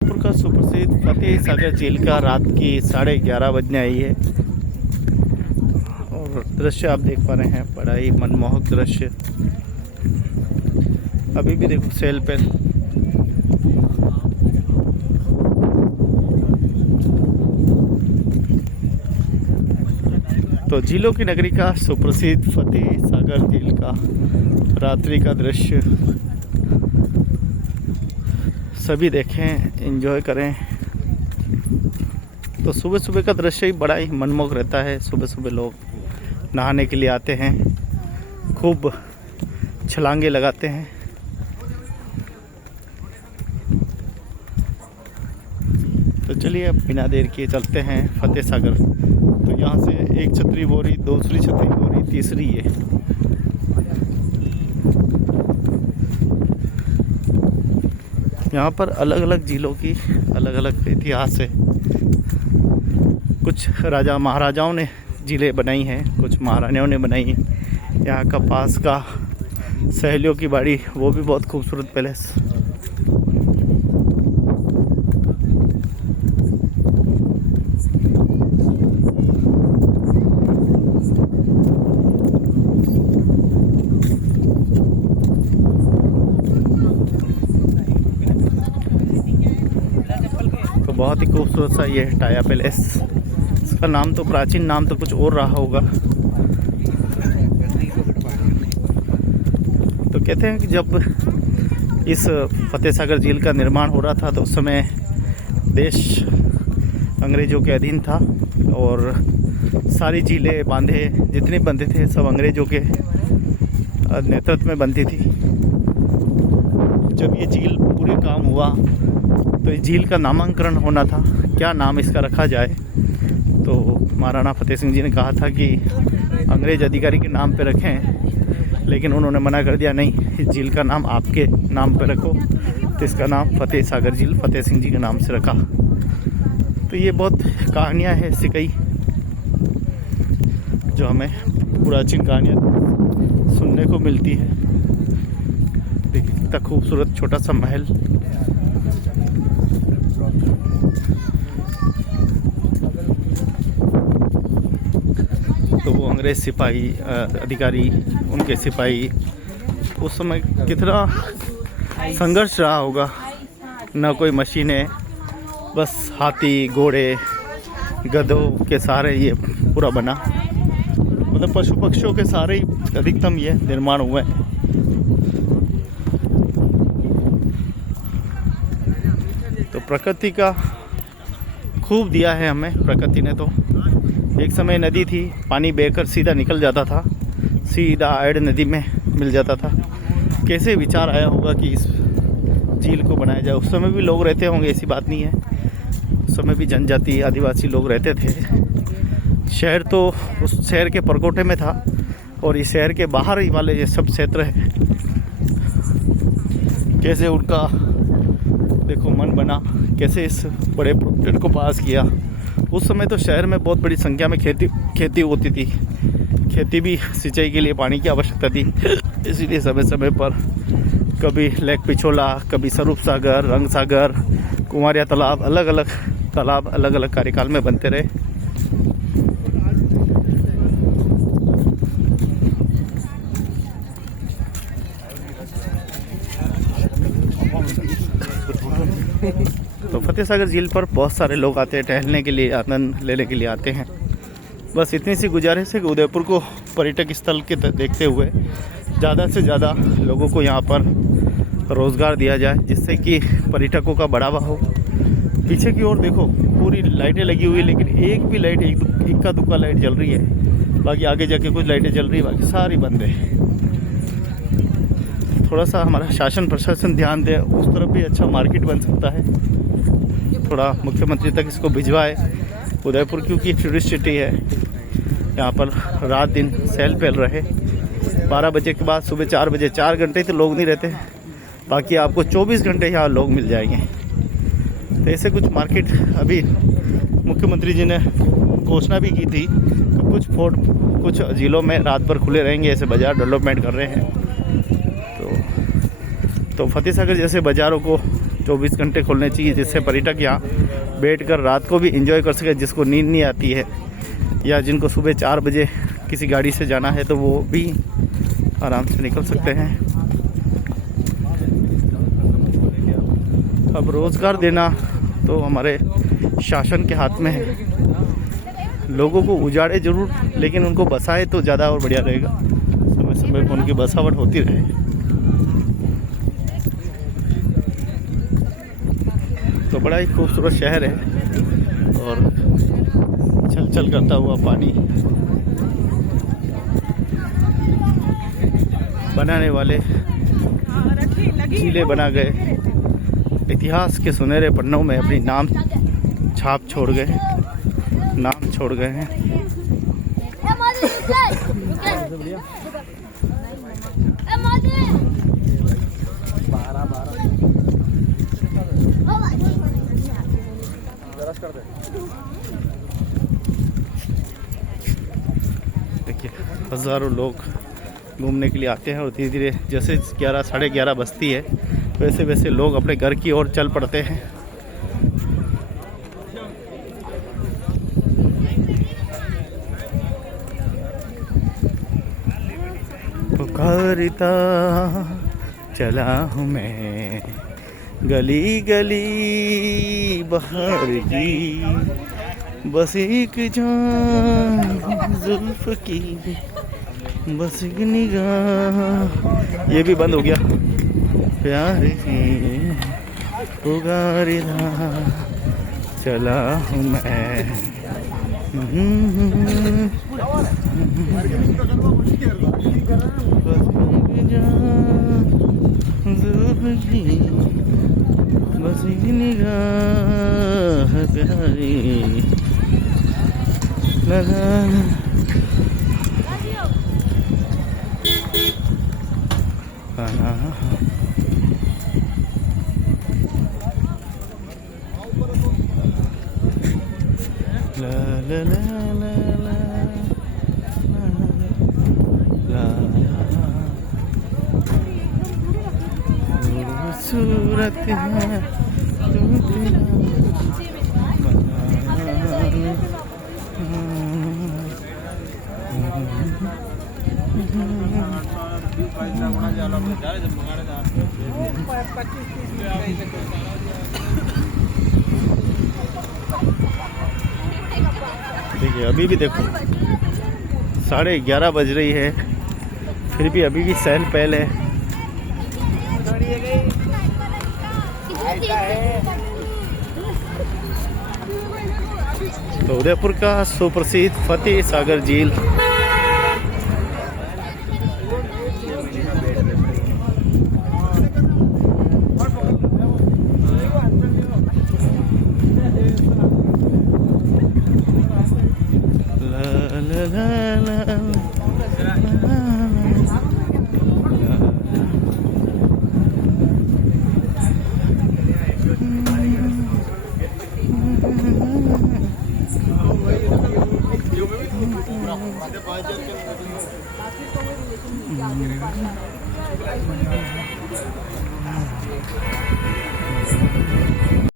उदयपुर का सुप्रसिद्ध फतेह सागर झील का रात की 11:30 बजने आई है और दृश्य आप देख पा रहे हैं, बड़ा ही मनमोहक दृश्य। अभी भी देखो सेल पे तो झीलों की नगरी का सुप्रसिद्ध फतेह सागर झील का रात्रि का दृश्य सभी देखें, एंजॉय करें। तो सुबह सुबह का दृश्य ही बड़ा ही मनमोहक रहता है। सुबह सुबह लोग नहाने के लिए आते हैं, खूब छलांगे लगाते हैं। तो चलिए अब बिना देर किए चलते हैं फतेह सागर। तो यहाँ से एक छतरी बोरी, दूसरी छतरी बोरी, तीसरी ये। यहाँ पर अलग अलग झीलों की अलग अलग इतिहास है। कुछ राजा महाराजाओं ने झीलें बनाई हैं, कुछ महारानियों ने बनाई हैं। यहाँ का पास का सहेलियों की बाड़ी, वो भी बहुत खूबसूरत पैलेस। तो बहुत ही खूबसूरत सा ये टाया पैलेस। इसका नाम तो प्राचीन नाम तो कुछ और रहा होगा। तो कहते हैं कि जब इस फतेह सागर झील का निर्माण हो रहा था तो उस समय देश अंग्रेज़ों के अधीन था और सारी झीलें, बांधे जितने बंधे थे सब अंग्रेज़ों के नेतृत्व में बनती थी। जब ये झील पूरे काम हुआ तो इस झील का नामांकन होना था, क्या नाम इसका रखा जाए। तो महाराणा फतेह सिंह जी ने कहा था कि अंग्रेज़ अधिकारी के नाम पे रखें, लेकिन उन्होंने मना कर दिया, नहीं, इस झील का नाम आपके नाम पे रखो। तो इसका नाम फतेह सागर झील फतेह सिंह जी के नाम से रखा। तो ये बहुत कहानियाँ हैं ऐसी कई, जो हमें प्राचीन कहानियाँ सुनने को मिलती है। देखिए कितना खूबसूरत छोटा सा महल। तो वो अंग्रेज सिपाही अधिकारी, उनके सिपाही, उस समय कितना संघर्ष रहा होगा। ना कोई मशीनें, बस हाथी, घोड़े, गधों के सहारे ये पूरा बना। मतलब पशु पक्षियों के सहारे ही अधिकतम ये निर्माण हुआ है। तो प्रकृति का खूब दिया है हमें प्रकृति ने। तो एक समय नदी थी, पानी बहकर सीधा निकल जाता था, सीधा आयड नदी में मिल जाता था। कैसे विचार आया होगा कि इस झील को बनाया जाए। उस समय भी लोग रहते होंगे, ऐसी बात नहीं है। उस समय भी जनजाति, आदिवासी लोग रहते थे। शहर तो उस शहर के परकोटे में था और इस शहर के बाहर ही वाले ये सब क्षेत्र है। कैसे उनका देखो मन बना, कैसे इस बड़े प्रोजेक्ट को पास किया। उस समय तो शहर में बहुत बड़ी संख्या में खेती होती थी। खेती भी सिंचाई के लिए पानी की आवश्यकता थी, इसीलिए समय समय पर कभी लेक पिछोला, कभी स्वरूप सागर, रंग सागर, कुमारिया तालाब, अलग अलग कार्यकाल में बनते रहे। तो फतेह सागर झील पर बहुत सारे लोग आते हैं टहलने के लिए, आनंद लेने के लिए आते हैं। बस इतनी सी गुजारिश है कि उदयपुर को पर्यटक स्थल के देखते हुए ज़्यादा से ज़्यादा लोगों को यहाँ पर रोज़गार दिया जाए, जिससे कि पर्यटकों का बढ़ावा हो। पीछे की ओर देखो पूरी लाइटें लगी हुई है, लेकिन एक भी लाइट, इक्का दुक्का लाइट जल रही है। बाकी आगे जाके कुछ लाइटें जल रही है, बाकी सारी बंद है। थोड़ा सा हमारा शासन प्रशासन ध्यान दे, उस तरफ भी अच्छा मार्केट बन सकता है। थोड़ा मुख्यमंत्री तक इसको भिजवाए। उदयपुर क्योंकि टूरिस्ट सिटी है, यहाँ पर रात दिन सहल पहल रहे। 12 बजे के बाद सुबह 4 बजे, 4 घंटे तो लोग नहीं रहते, बाकी आपको 24 घंटे यहाँ लोग मिल जाएंगे। तो ऐसे कुछ मार्केट अभी मुख्यमंत्री जी ने घोषणा भी की थी कि कुछ जिलों में रात भर खुले रहेंगे, ऐसे बाज़ार डेवलपमेंट कर रहे हैं। तो फतेह सागर जैसे बाज़ारों को 24 घंटे खोलने चाहिए, जिससे पर्यटक यहाँ बैठकर रात को भी एंजॉय कर सके। जिसको नींद नहीं आती है या जिनको सुबह 4 बजे किसी गाड़ी से जाना है तो वो भी आराम से निकल सकते हैं। अब रोज़गार देना तो हमारे शासन के हाथ में है। लोगों को उजाड़े जरूर, लेकिन उनको बसाए तो ज़्यादा और बढ़िया रहेगा। समय समय पर उनकी बसावट होती रहे। तो बड़ा ही खूबसूरत शहर है और चल चल करता हुआ पानी। बनाने वाले झीलें बना गए, इतिहास के सुनहरे पन्नों में अपनी नाम छाप छोड़ गए, नाम छोड़ गए हैं। देखिए हज़ारों लोग घूमने के लिए आते हैं और धीरे धीरे जैसे 11 साढ़े 11 बजती है वैसे वैसे लोग अपने घर की ओर चल पड़ते हैं। पुकारता चला हूँ मैं गली गली बाहर की, बस एक जान जुल्फ की, बस एक निगाह। ये भी बंद हो गया। प्यार की पुकारता चला हूँ मैं। बस एक निगाह प्यारी लगा। ला ला ला ला ला ला सूरत है देखिए अभी भी देखो 11:30 बज रही है, फिर भी अभी भी चहल पहल है। तो उदयपुर का सुप्रसिद्ध फतेह सागर झील। ला ला ला ला